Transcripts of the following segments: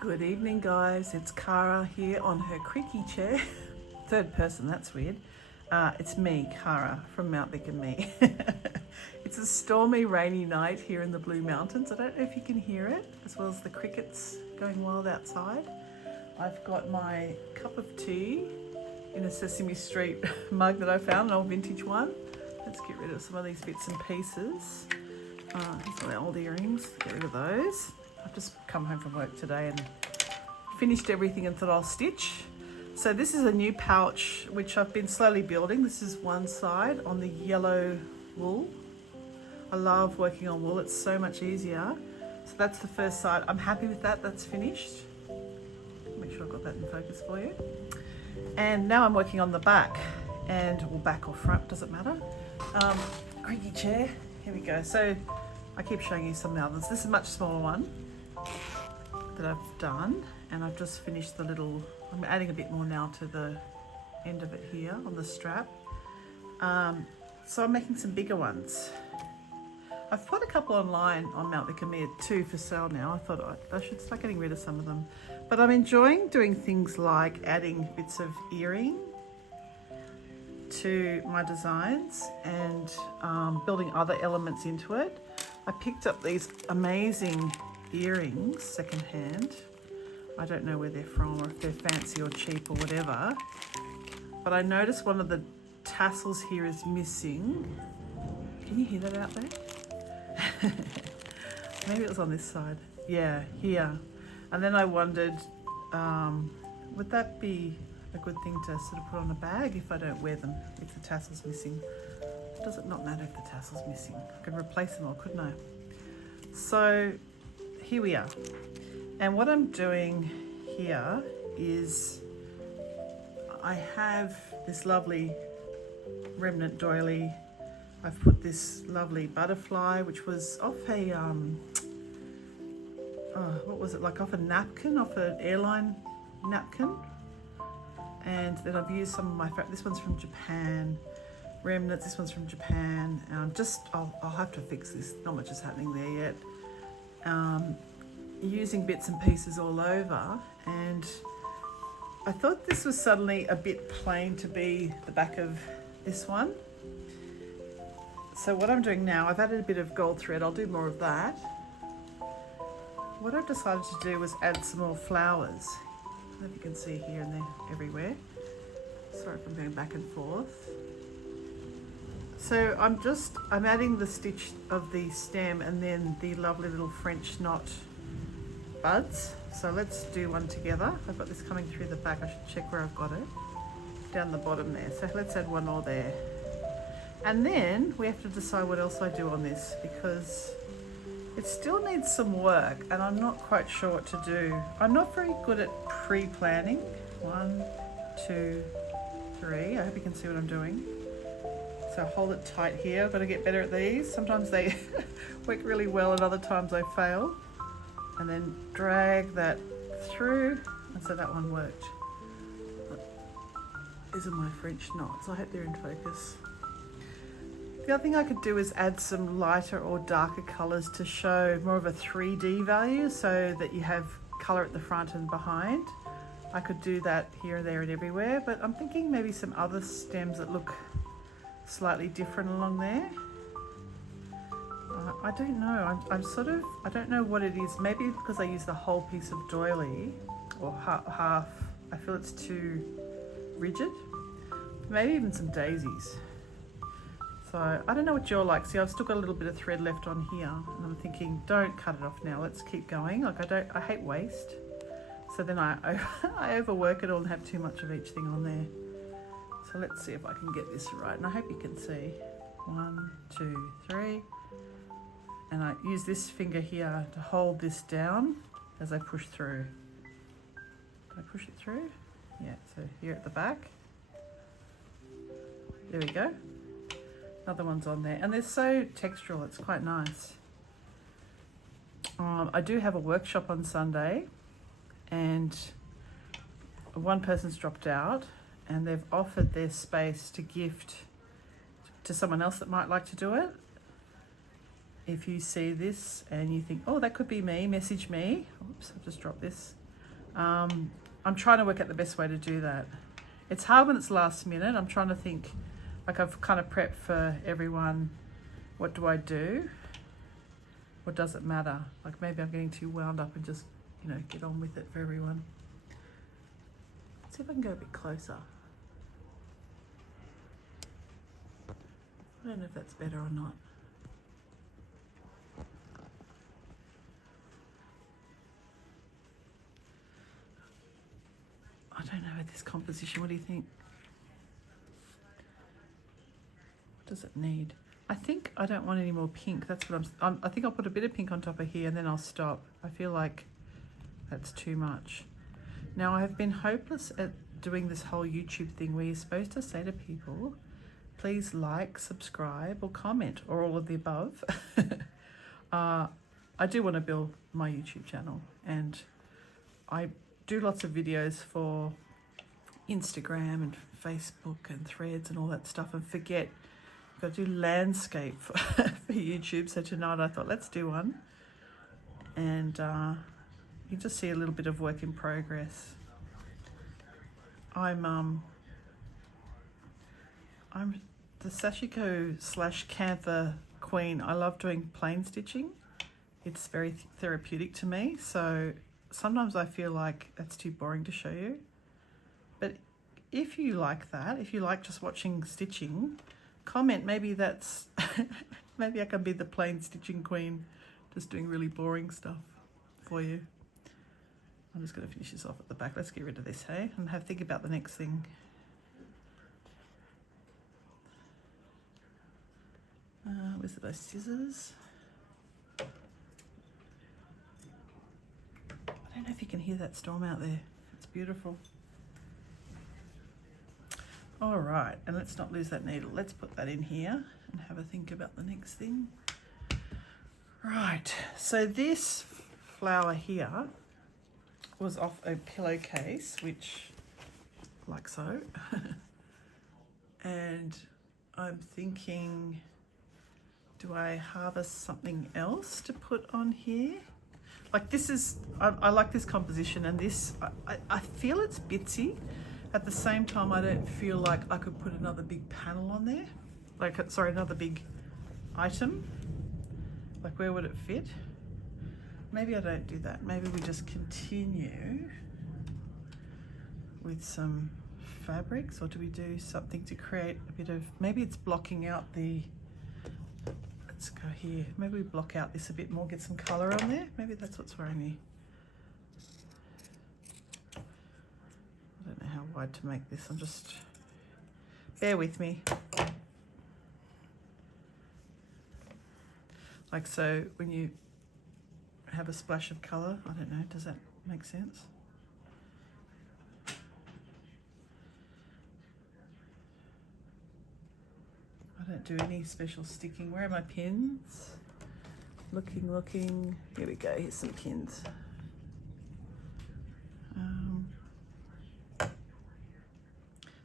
Good evening, guys. It's Cara here on her creaky chair. Third person, that's weird. It's me, Cara, from Mount Vic and Me. It's a stormy, rainy night here in the Blue Mountains. I don't know if you can hear it, as well as the crickets going wild outside. I've got my cup of tea in a Sesame Street mug that I found, an old vintage one. Let's get rid of some of these bits and pieces. Here's my old earrings, get rid of those. I've just come home from work today and finished everything and thought I'll stitch. So this is a new pouch which I've been slowly building. This is one side on the yellow wool. I love working on wool, it's so much easier. So that's the first side. I'm happy with that, that's finished. Make sure I've got that in focus for you. And now I'm working on the back, and well, back or front, doesn't matter. Creaky chair, here we go. So I keep showing you some of the others. This is a much smaller one that I've done, and I've just finished the little, I'm adding a bit more now to the end of it here on the strap. So I'm making some bigger ones. I've put a couple online on Mount Vic and Me at 2 for sale now. I thought I should start getting rid of some of them. But I'm enjoying doing things like adding bits of earring to my designs and building other elements into it. I picked up these amazing earrings secondhand. I don't know where they're from or if they're fancy or cheap or whatever, but I noticed one of the tassels here is missing. Can you hear that out there? Maybe it was on this side. Yeah, here. And then I wondered, would that be a good thing to sort of put on a bag if I don't wear them, if the tassel's missing? Does it not matter if the tassel's missing? I could replace them all, couldn't I? So here we are. And what I'm doing here is I have this lovely remnant doily. I've put this lovely butterfly, which was off a, what was it, like off a napkin, off an airline napkin. And then I've used some of my, this one's from Japan, remnants, this one's from Japan. And I'll have to fix this, not much is happening there yet. Using bits and pieces all over, and I thought this was suddenly a bit plain to be the back of this one. So what I'm doing now, I've added a bit of gold thread, I'll do more of that. What I've decided to do was add some more flowers. I don't know if you can see here and there, everywhere. Sorry if I'm going back and forth. So I'm adding the stitch of the stem and then the lovely little French knot buds. So let's do one together. I've got this coming through the back. I should check where I've got it. Down the bottom there. So let's add one more there. And then we have to decide what else I do on this, because it still needs some work and I'm not quite sure what to do. I'm not very good at pre-planning. 1, 2, 3. I hope you can see what I'm doing. So hold it tight here. I've got to get better at these. Sometimes they work really well and other times I fail. And then drag that through. And so that one worked. These are my French knots. I hope they're in focus. The other thing I could do is add some lighter or darker colours to show more of a 3D value, so that you have colour at the front and behind. I could do that here, there and everywhere, but I'm thinking maybe some other stems that look slightly different along there. I don't know, I don't know what it is. Maybe because I use the whole piece of doily, or half, I feel it's too rigid. Maybe even some daisies. So I don't know what you're like. See, I've still got a little bit of thread left on here, and I'm thinking, don't cut it off now, let's keep going. Like I hate waste. So then I overwork it all and have too much of each thing on there. So let's see if I can get this right, and I hope you can see. 1, 2, 3. And I use this finger here to hold this down as I push through. Did I push it through? Yeah, so here at the back. There we go. Another one's on there. And they're so textural, it's quite nice. I do have a workshop on Sunday, and one person's dropped out and they've offered their space to gift to someone else that might like to do it. If you see this and you think, oh, that could be me, message me. Oops, I've just dropped this. I'm trying to work out the best way to do that. It's hard when it's last minute. I'm trying to think, like I've kind of prepped for everyone. What do I do? Or does it matter? Like maybe I'm getting too wound up and just, you know, get on with it for everyone. Let's see if I can go a bit closer. I don't know if that's better or not. I don't know this composition. What do you think? What does it need? I think I don't want any more pink. That's what I think I'll put a bit of pink on top of here and then I'll stop. I feel like that's too much. Now I've been hopeless at doing this whole YouTube thing where you're supposed to say to people, please like, subscribe or comment or all of the above. I do want to build my YouTube channel and I do lots of videos for Instagram and Facebook and Threads and all that stuff and forget I've got to do landscape for YouTube. So tonight I thought let's do one and you just see a little bit of work in progress. I'm the Sashiko / Cantha queen. I love doing plain stitching. It's very therapeutic to me. So sometimes I feel like it's too boring to show you. But if you like that, if you like just watching stitching, comment. Maybe that's, maybe I can be the plain stitching queen, just doing really boring stuff for you. I'm just going to finish this off at the back. Let's get rid of this, hey? And think about the next thing. Where's those scissors? I don't know if you can hear that storm out there. It's beautiful. All right, and let's not lose that needle. Let's put that in here and have a think about the next thing. Right, so this flower here was off a pillowcase, which, like so. And I'm thinking, do I harvest something else to put on here? Like this is, I like this composition and this, I feel it's bitsy. At the same time, I don't feel like I could put another big panel on there. Like, sorry, another big item. Like where would it fit? Maybe I don't do that. Maybe we just continue with some fabrics, or do we do something to create a bit of, maybe it's blocking out the, let's go here. Maybe we block out this a bit more, get some color on there. Maybe that's what's worrying me. I don't know how wide to make this. I'm just, bear with me. Like so, when you have a splash of color, I don't know, does that make sense? I don't do any special sticking. Where are my pins? Looking. Here we go, here's some pins.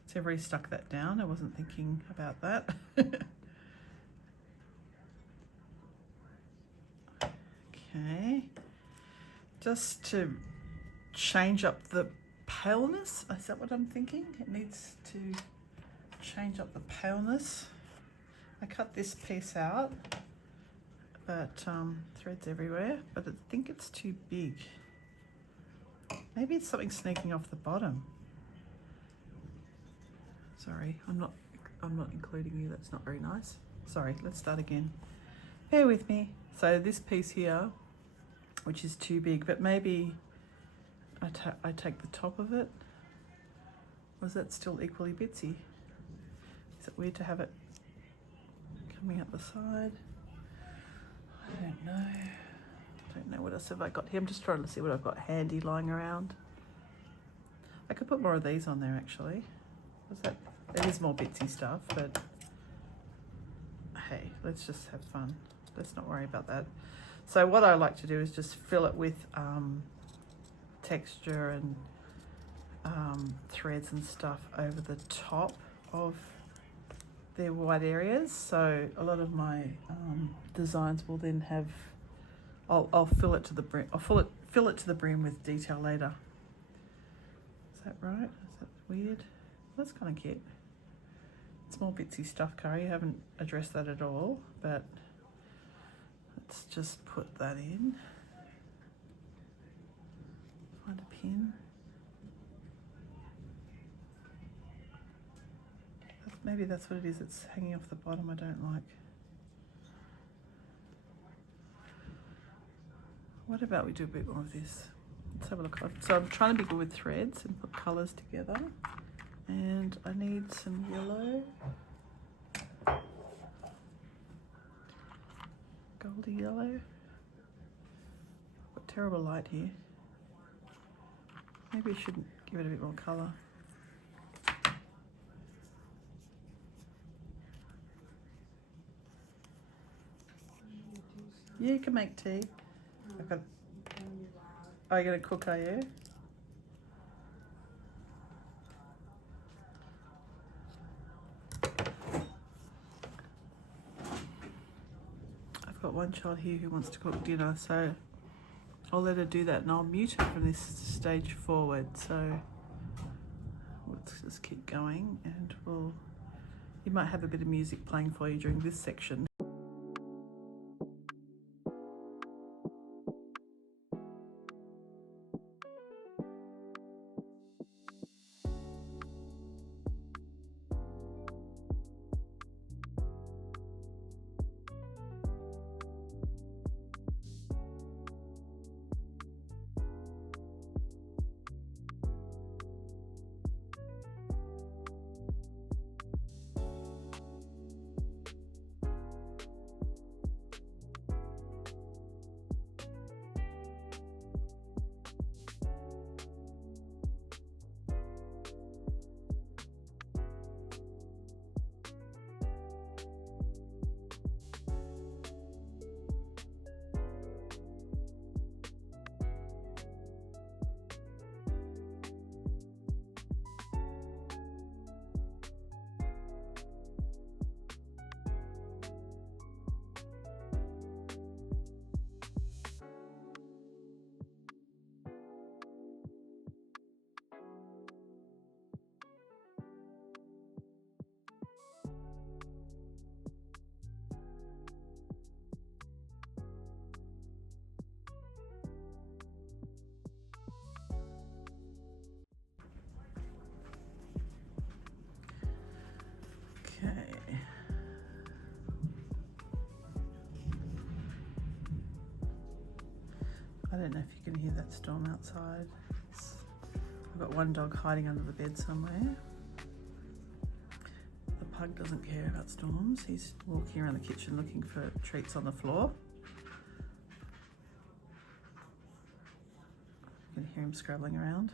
So I've already stuck that down. I wasn't thinking about that. Okay, just to change up the paleness, is that what I'm thinking? It needs to change up the paleness. I cut this piece out, but threads everywhere, but I think it's too big. Maybe it's something sneaking off the bottom. Sorry, I'm not including you, that's not very nice. Sorry, let's start again. Bear with me. So this piece here, which is too big, but maybe I take the top of it. Or is that still equally bitsy? Is it weird to have it coming up the side? I don't know. I don't know what else have I got here. I'm just trying to see what I've got handy lying around. I could put more of these on there actually. It is more bitsy stuff, but hey, let's just have fun. Let's not worry about that. So what I like to do is just fill it with texture and threads and stuff over the top of their white areas. So a lot of my designs will then have, I'll fill it to the brim. I'll fill it to the brim with detail later. that right? Is that weird? That's kind of cute. It's more bitsy stuff, Curry. I haven't addressed that at all, but let's just put that in. Find a pin. Maybe that's what it is. It's hanging off the bottom. I don't like. What about we do a bit more of this? Let's have a look. So I'm trying to be good with threads and put colours together. And I need some yellow. Goldy yellow. Got terrible light here. Maybe I should give it a bit more colour. Yeah, you can make tea. Oh, you're going to cook, are you? I've got one child here who wants to cook dinner, so I'll let her do that and I'll mute her from this stage forward. So let's just keep going and you might have a bit of music playing for you during this section. Okay. I don't know if you can hear that storm outside. I've got one dog hiding under the bed somewhere. The pug doesn't care about storms. He's walking around the kitchen looking for treats on the floor. You can hear him scrabbling around.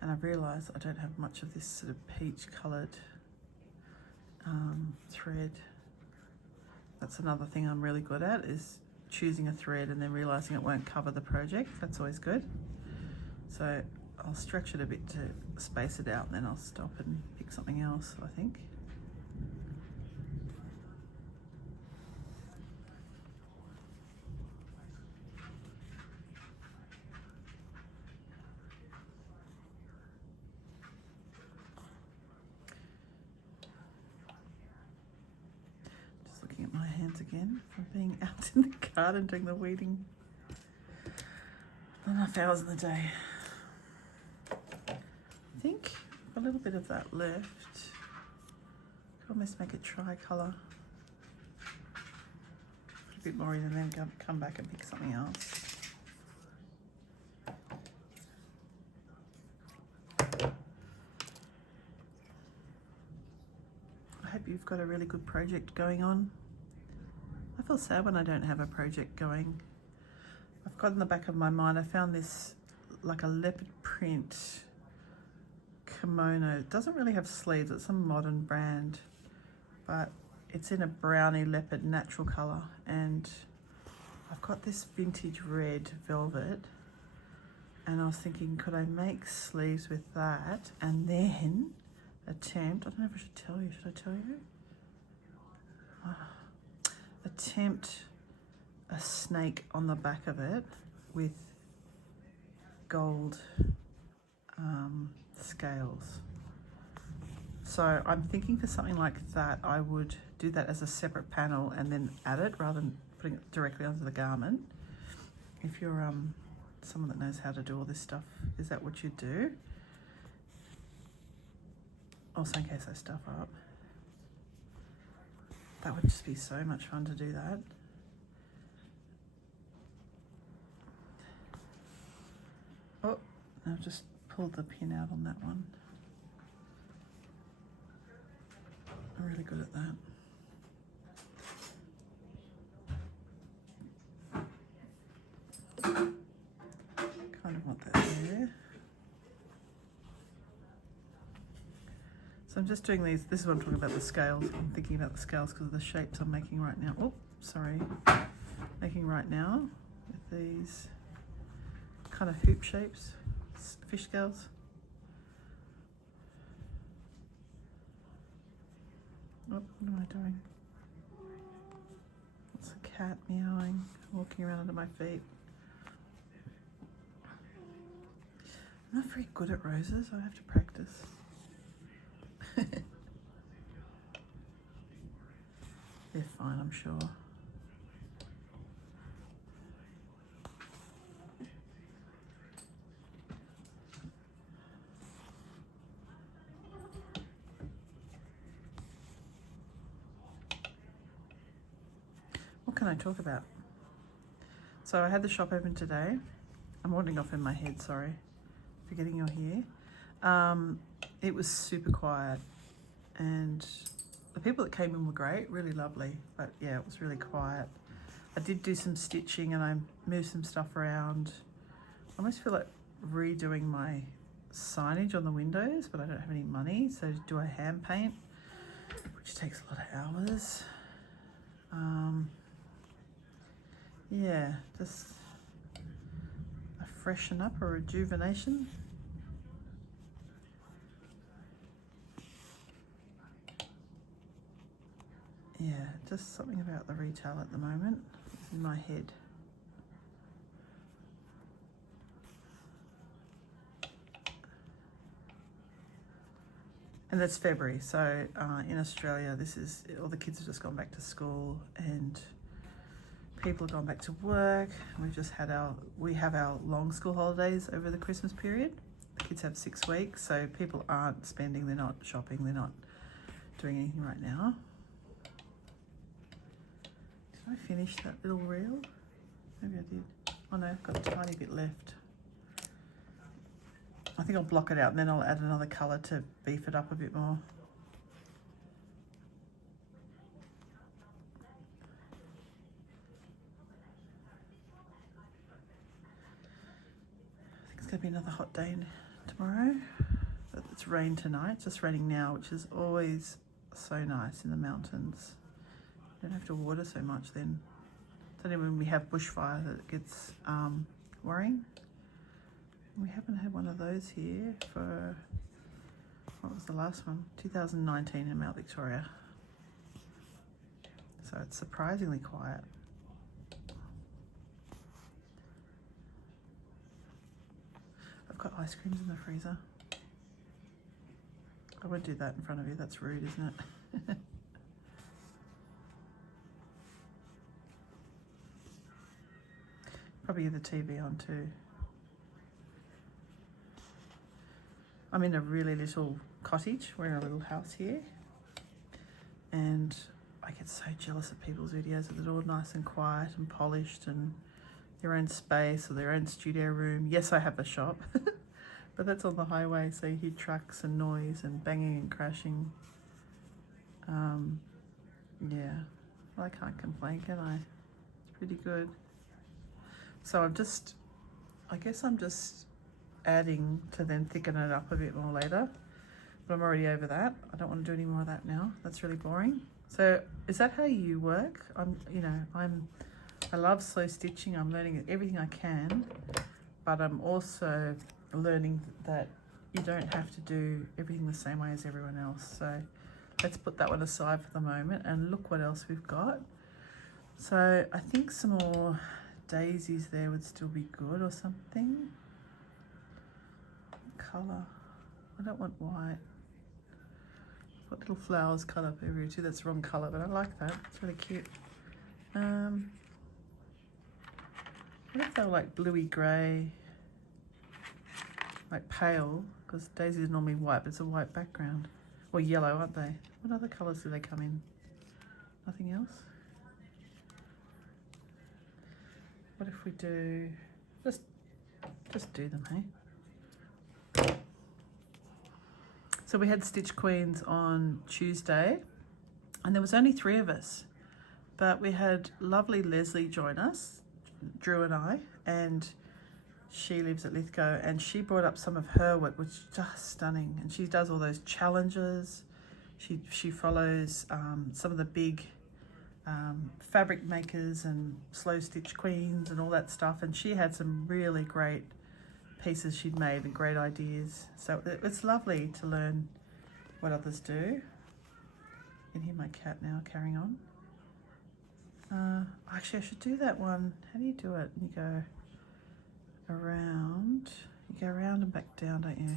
And I've realised I don't have much of this sort of peach coloured thread. That's another thing I'm really good at, is choosing a thread and then realising it won't cover the project. That's always good. So I'll stretch it a bit to space it out and then I'll stop and pick something else, I think. Looking at my hands again from being out in the garden doing the weeding. Not enough hours in the day. I think a little bit of that left. Could almost make it tricolour. Put a bit more in and then come back and pick something else. I hope you've got a really good project going on. I feel sad when I don't have a project going. I've got in the back of my mind, I found this like a leopard print kimono. It doesn't really have sleeves, it's some modern brand, but it's in a browny leopard natural colour, and I've got this vintage red velvet, and I was thinking, could I make sleeves with that and then attempt, I don't know if I should tell you, should I tell you? Attempt a snake on the back of it with gold scales. So I'm thinking for something like that, I would do that as a separate panel and then add it rather than putting it directly onto the garment. If you're someone that knows how to do all this stuff, is that what you do? Also, in case I stuff up. That would just be so much fun to do that. Oh, I've just pulled the pin out on that one. I'm really good at that. Kind of want that there. So I'm just doing these, this is what I'm talking about, the scales. I'm thinking about the scales because of the shapes I'm making right now. Oh, sorry. Making right now with these kind of hoop shapes, fish scales. Oh, what am I doing? It's a cat meowing, walking around under my feet. I'm not very good at roses, I have to practice. They're fine, I'm sure. What can I talk about? So I had the shop open today. I'm wandering off in my head, sorry. Forgetting you're here. It was super quiet and the people that came in were great, really lovely, but yeah, it was really quiet. I did do some stitching and I moved some stuff around. I almost feel like redoing my signage on the windows, but I don't have any money, so do I hand paint, which takes a lot of hours. Yeah, just a freshen up, a rejuvenation. Yeah, just something about the retail at the moment in my head. And that's February, so in Australia, this is, all the kids have just gone back to school and people have gone back to work. We've just had we have our long school holidays over the Christmas period. The kids have 6 weeks, so people aren't spending, they're not shopping, they're not doing anything right now. Did I finish that little reel? Maybe I did. Oh no, I've got a tiny bit left. I think I'll block it out and then I'll add another colour to beef it up a bit more. I think it's going to be another hot day tomorrow. It's rained tonight, it's just raining now, which is always so nice in the mountains. You don't have to water so much then. It's only when we have bushfire that it gets worrying. We haven't had one of those here for, what was the last one? 2019 in Mount Victoria. So it's surprisingly quiet. I've got ice creams in the freezer. I won't do that in front of you, that's rude, isn't it? Probably the TV on too. I'm in a really little cottage. We're in a little house here. And I get so jealous of people's videos with it all nice and quiet and polished and their own space or their own studio room. Yes, I have a shop, but that's on the highway, so you hear trucks and noise and banging and crashing. Yeah, well, I can't complain, can I? It's pretty good. So I guess I'm just adding to then thicken it up a bit more later, but I'm already over that. I don't want to do any more of that now. That's really boring. So is that how you work? I love slow stitching. I'm learning everything I can, but I'm also learning that you don't have to do everything the same way as everyone else. So let's put that one aside for the moment and look what else we've got. So I think some more daisies there would still be good or something. colour. I don't want white. Got little flowers cut up everywhere too. That's the wrong colour, but I like that. It's really cute. What if they were like bluey grey, like pale, because daisies are normally white, but it's a white background. Or yellow, aren't they? What other colours do they come in? Nothing else? What if we do, just do them, hey? So we had Stitch Queens on Tuesday, and there was only 3 of us, but we had lovely Leslie join us, Drew and I, and she lives at Lithgow, and she brought up some of her work, which is just stunning. And she does all those challenges. She follows some of the big fabric makers and slow stitch queens and all that stuff. And she had some really great pieces she'd made and great ideas. So it's lovely to learn what others do. You can hear my cat now carrying on. Actually, I should do that one. How do you do it? You go around. You go around and back down, don't you?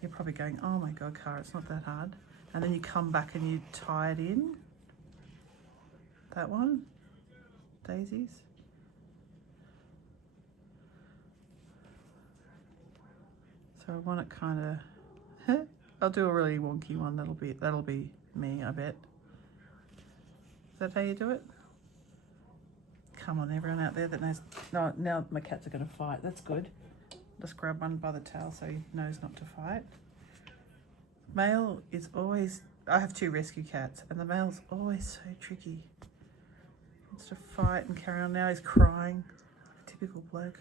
You're probably going, oh my God, Cara, it's not that hard. And then you come back and you tie it in. That one, daisies. So I want it kind of, I'll do a really wonky one. That'll be me, I bet. Is that how you do it? Come on, everyone out there that knows. No, now my cats are going to fight. That's good. Just grab one by the tail so he knows not to fight. Male is always, I have 2 rescue cats, and the male's always so tricky. He wants to fight and carry on. Now he's crying. Typical bloke.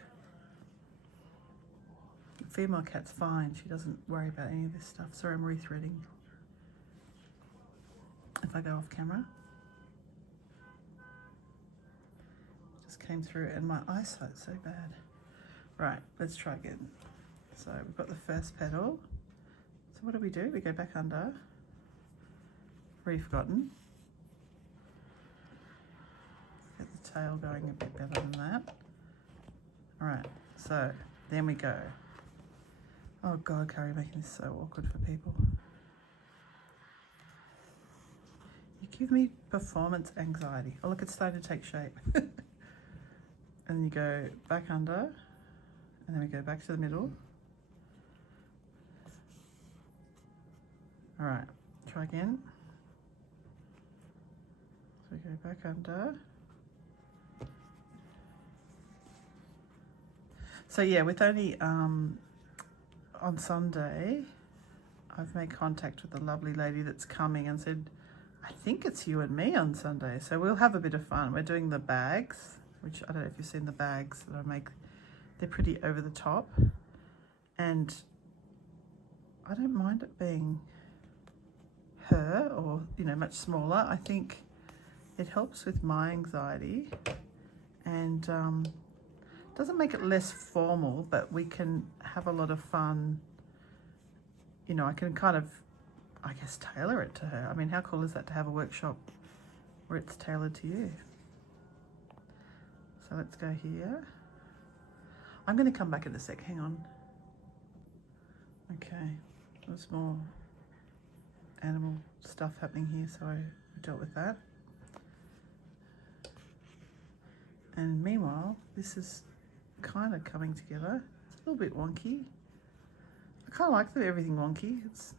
The female cat's fine. She doesn't worry about any of this stuff. Sorry, I'm rethreading. If I go off camera. Came through and my eyesight's so bad. Right, let's try again. So we've got the first petal. So what do? We go back under. Already forgotten. Get the tail going a bit better than that. All right, so then we go. Oh God, Carrie, making this so awkward for people. You give me performance anxiety. Oh look, it's starting to take shape. And then you go back under, and then we go back to the middle. All right, try again. So we go back under. So yeah, with only, on Sunday, I've made contact with the lovely lady that's coming and said, I think it's you and me on Sunday. So we'll have a bit of fun. We're doing the bags, which I don't know if you've seen the bags that I make. They're pretty over the top, and I don't mind it being her or, you know, much smaller. I think it helps with my anxiety, and doesn't make it less formal, but we can have a lot of fun. You know, I can kind of, I guess, tailor it to her. I mean, how cool is that to have a workshop where it's tailored to you? So let's go here. I'm going to come back in a sec, hang on. Okay, there's more animal stuff happening here, so I dealt with that. And meanwhile, this is kind of coming together. It's a little bit wonky. I kind of like everything wonky. It's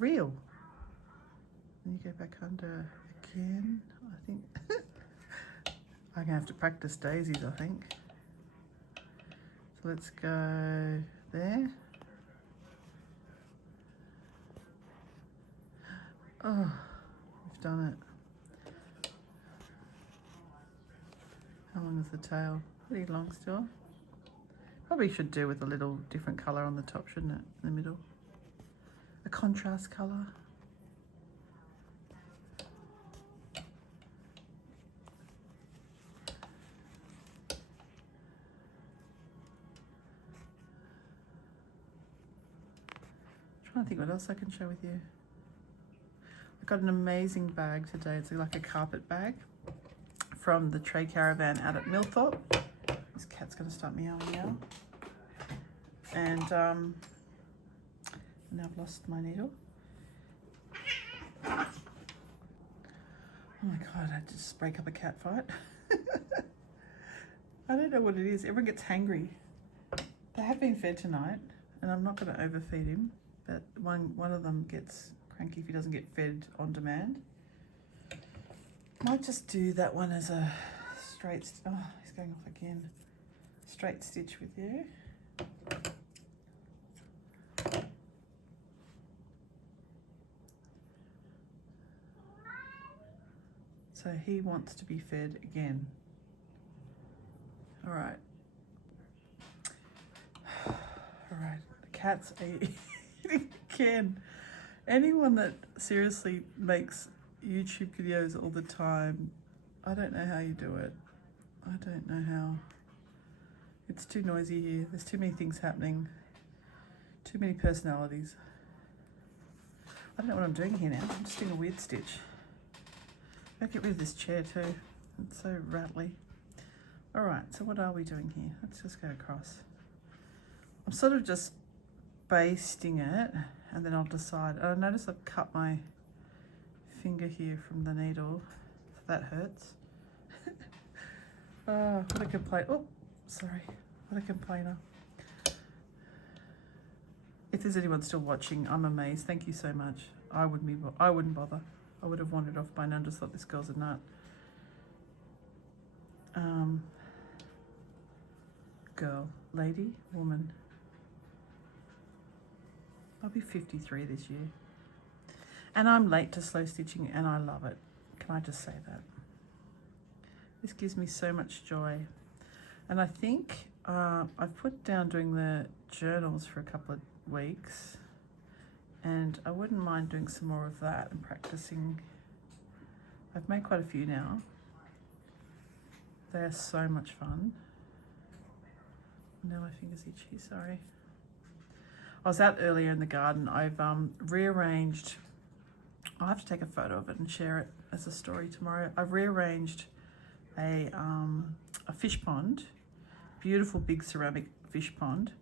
real. And you go back under again, I think. I'm gonna have to practice daisies, I think. So let's go there. Oh, we've done it. How long is the tail? Pretty long still. Probably should do with a little different colour on the top, shouldn't it? In the middle. A contrast colour. Trying to think what else I can share with you. I got an amazing bag today. It's like a carpet bag from the Trade Caravan out at Millthorpe. This cat's going to start meowing now. And now I've lost my needle. Oh my God, I just break up a cat fight. I don't know what it is. Everyone gets hangry. They have been fed tonight, and I'm not going to overfeed him, but one of them gets cranky if he doesn't get fed on demand. Might just do that one as a straight, oh, he's going off again. Straight stitch with you. So he wants to be fed again. All right. All right, the cat's eating again. Anyone that seriously makes YouTube videos all the time, I don't know how you do it. I don't know how. It's too noisy here. There's too many things happening. Too many personalities. I don't know what I'm doing here now. I'm just doing a weird stitch. I'll get rid of this chair too. It's so rattly. All right, so what are we doing here? Let's just go across. I'm sort of just basting it, and then I'll decide. I notice I've cut my finger here from the needle. So that hurts. Oh, what a complaint. Oh, sorry. What a complainer. If there's anyone still watching, I'm amazed. Thank you so much. I wouldn't bother. I would have wandered off by now and just thought this girl's a nut. Girl, lady, woman. I'll be 53 this year. And I'm late to slow stitching, and I love it. Can I just say that? This gives me so much joy. And I think I've put down doing the journals for a couple of weeks, and I wouldn't mind doing some more of that and practicing. I've made quite a few now. They're so much fun. Now my finger's itchy, sorry. I was out earlier in the garden. I've rearranged, I'll have to take a photo of it and share it as a story tomorrow. I've rearranged a fish pond, beautiful big ceramic fish pond,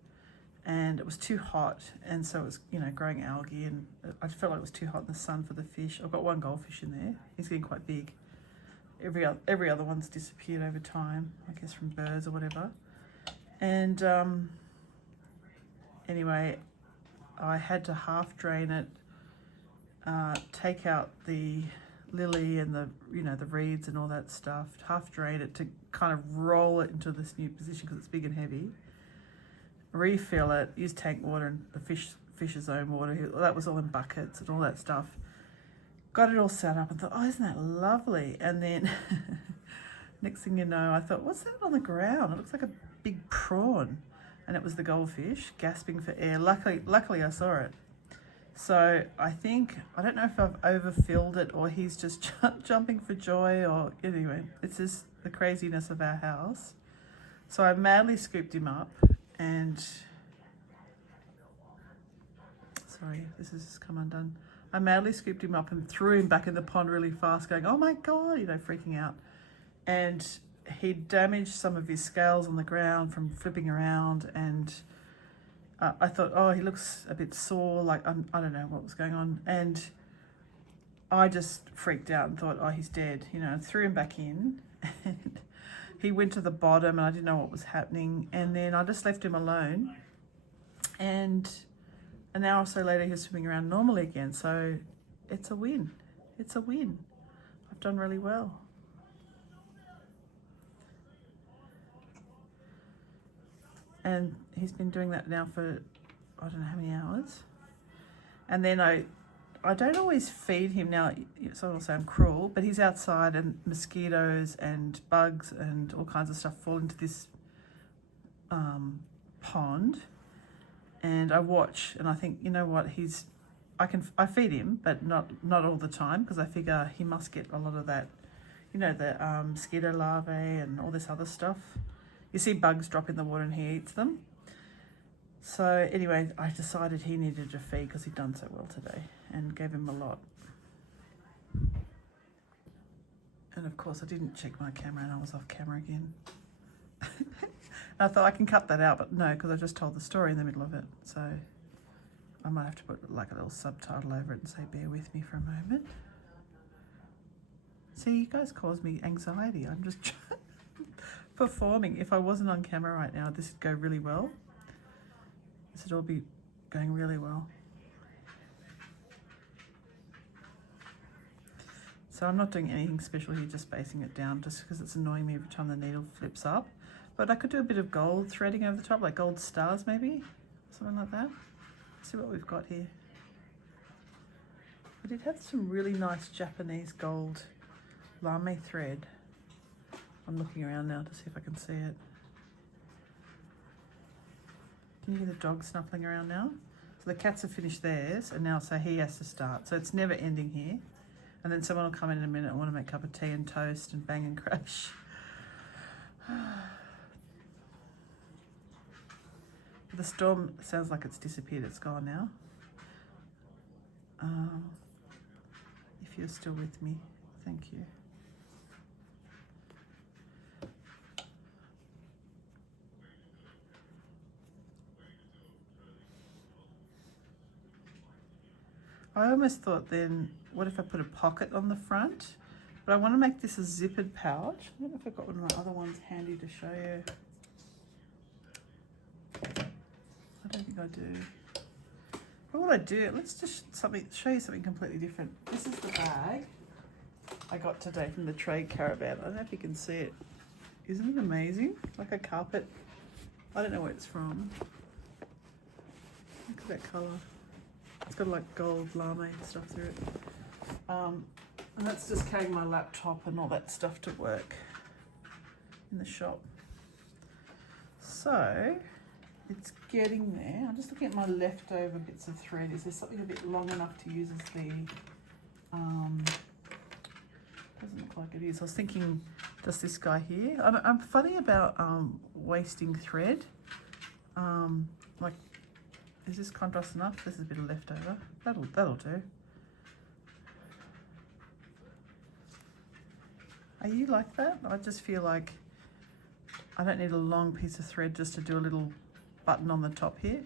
and it was too hot, and so it was, you know, growing algae, and I felt like it was too hot in the sun for the fish. I've got one goldfish in there. He's getting quite big. Every other one's disappeared over time, I guess from birds or whatever. And anyway, I had to half drain it, take out the lily and the, you know, the reeds and all that stuff, half drain it to kind of roll it into this new position because it's big and heavy. Refill it, use tank water and the fish's own water. That was all in buckets and all that stuff. Got it all set up and thought, oh, isn't that lovely? And then next thing you know, I thought, what's that on the ground? It looks like a big prawn. And it was the goldfish gasping for air. Luckily I saw it. So I don't know if I've overfilled it or he's just jumping for joy, or anyway, it's just the craziness of our house. So I madly scooped him up and, sorry, this has just come undone. I madly scooped him up and threw him back in the pond really fast, going, oh my God, you know, freaking out. And he damaged some of his scales on the ground from flipping around, and I thought, oh, he looks a bit sore, like I don't know what was going on. And I just freaked out and thought, oh, he's dead, you know, and threw him back in. And he went to the bottom and I didn't know what was happening. And then I just left him alone. And an hour or so later, he was swimming around normally again. So it's a win. It's a win. I've done really well. And he's been doing that now for, I don't know how many hours. And then I don't always feed him now. Someone will say I'm cruel, but he's outside and mosquitoes and bugs and all kinds of stuff fall into this pond. And I watch and I think, you know what, I feed him, but not all the time, because I figure he must get a lot of that, you know, the mosquito larvae and all this other stuff. You see bugs drop in the water and he eats them. So anyway, I decided he needed a feed because he'd done so well today, and gave him a lot. And of course I didn't check my camera and I was off camera again. I thought I can cut that out, but no, because I just told the story in the middle of it. So I might have to put like a little subtitle over it and say, bear with me for a moment. See, you guys cause me anxiety. I'm just performing. If I wasn't on camera right now, this would go really well. This would all be going really well. So I'm not doing anything special here, just spacing it down just because it's annoying me every time the needle flips up. But I could do a bit of gold threading over the top, like gold stars maybe, something like that. Let's see what we've got here. I did have some really nice Japanese gold lame thread. I'm looking around now to see if I can see it. Can you hear the dog snuffling around now? So the cats have finished theirs and now so he has to start. So it's never ending here. And then someone will come in a minute and want to make a cup of tea and toast and bang and crash. The storm sounds like it's disappeared. It's gone now. If you're still with me, thank you. I almost thought then, what if I put a pocket on the front? But I want to make this a zippered pouch. I don't know if I've got one of my other ones handy to show you. I don't think I do. But what I do, let's just show you something completely different. This is the bag I got today from the trade caravan. I don't know if you can see it. Isn't it amazing? Like a carpet. I don't know where it's from. Look at that colour. It's got like gold lame stuff through it. And that's just carrying my laptop and all that stuff to work in the shop. So it's getting there. I'm just looking at my leftover bits of thread. Is there something a bit long enough to use as the, doesn't look like it is. I was thinking, does this guy here? I'm funny about wasting thread. Like, is this contrast enough? This is a bit of leftover. That'll do. Are you like that? I just feel like I don't need a long piece of thread just to do a little button on the top here.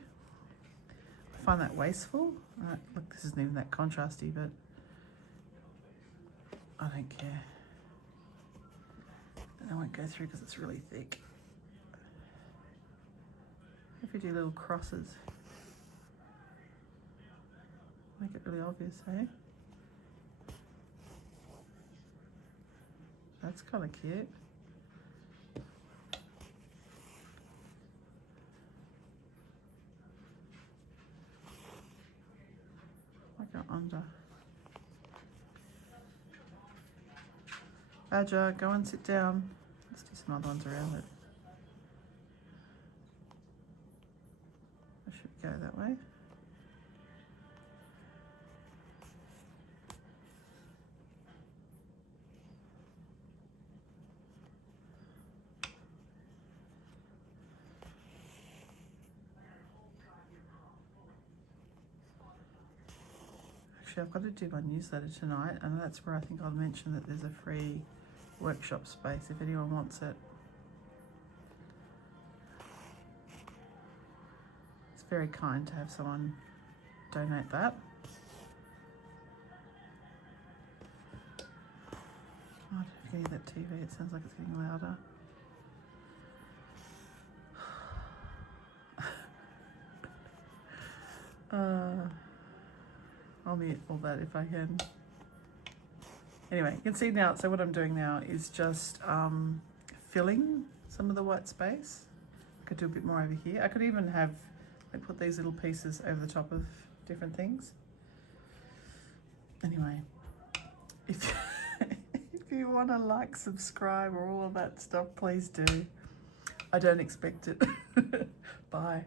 I find that wasteful. Look, this isn't even that contrasty, but I don't care. And I won't go through because it's really thick. If you do little crosses, make it really obvious, eh? That's kind of cute. I go under. Badger, go and sit down. Let's do some other ones around it. I should go that way. Actually, I've got to do my newsletter tonight, and that's where I think I'll mention that there's a free workshop space if anyone wants it. It's very kind to have someone donate that. Oh, I don't know if you can hear that TV, it sounds like it's getting louder. I'll mute all that if I can. Anyway, you can see now, so what I'm doing now is just filling some of the white space. I could do a bit more over here. I could even have, like, put these little pieces over the top of different things. Anyway, if you want to like, subscribe, or all of that stuff, please do. I don't expect it. Bye.